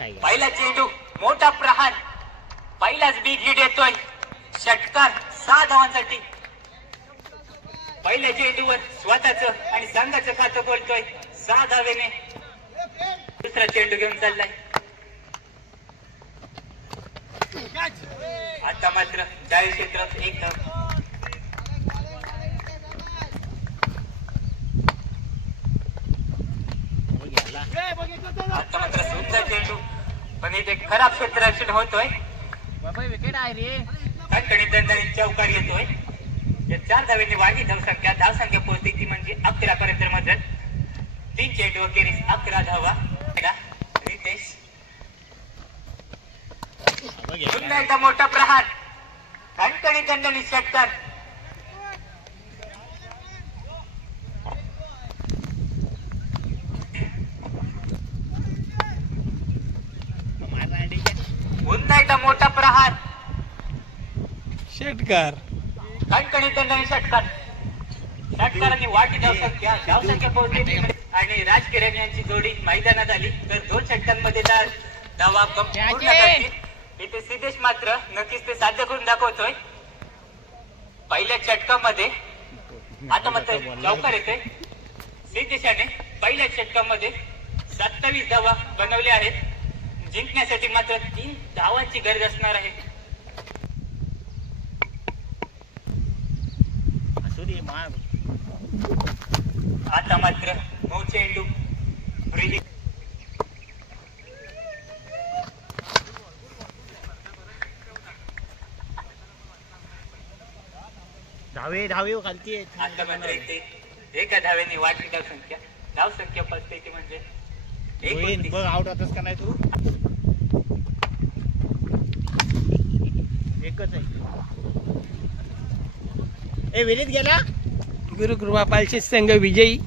पहिला चेंडू मोठा प्रहार, पहिलाच बिग हिट येतोय, षटकार 6 धावांसाठी. पहिल्या चेंडूवर स्वतःचं आणि संघाचं खातं बोलतोय 6 धावेने. दुसरा चेंडू घेऊन चाललाय. आता मात्र जाळी क्षेत्रात 1 धाव. आता मात्र सुंदर चेंडू, पण इथे खराब क्षेत्ररक्षण होतोय. खणखणीत दणदणीत चौकार येतोय. या 4 धावेने वाढली धावसंख्या. धावसंख्या पोहोचते ती म्हणजे 11 पर्यंत मधत. 3 चेंडू अखेरीस 11 धावा. रितेश पुन्हा एकदा मोठा प्रहार, खणखणीत दणदणीत षटकार. पुन्हा एकदा मोठा प्रहार, षटकार. खणखणीत दणदणीत षटकार. षटकारांनी वाढली धावसंख्या पोहोचली आणि राज किरण यांची जोडी मैदानात आली तर 2 षटकांमध्ये धावा पूर्ण करतील. इथे सिद्धेश मात्र नक्कीच ते साध्य करून दाखवतोय. पहिल्या षटकामध्ये आता मात्र चौकार येतोय. सिद्धेशाने पहिल्या षटकामध्ये 27 धावा बनवल्या आहेत. जिंकण्यासाठी मात्र 3 धावांची गरज असणार आहे. आता मात्र 9 चेंडू धावे खालती. आता मात्र इथे 1 धावेने वाढली धावसंख्या. धावसंख्या पसते म्हणजे 1 बघ आउट होतस का नाही तू. एकच आहे. विनीत गेला. गुरुकृपा पालशी संघ विजयी.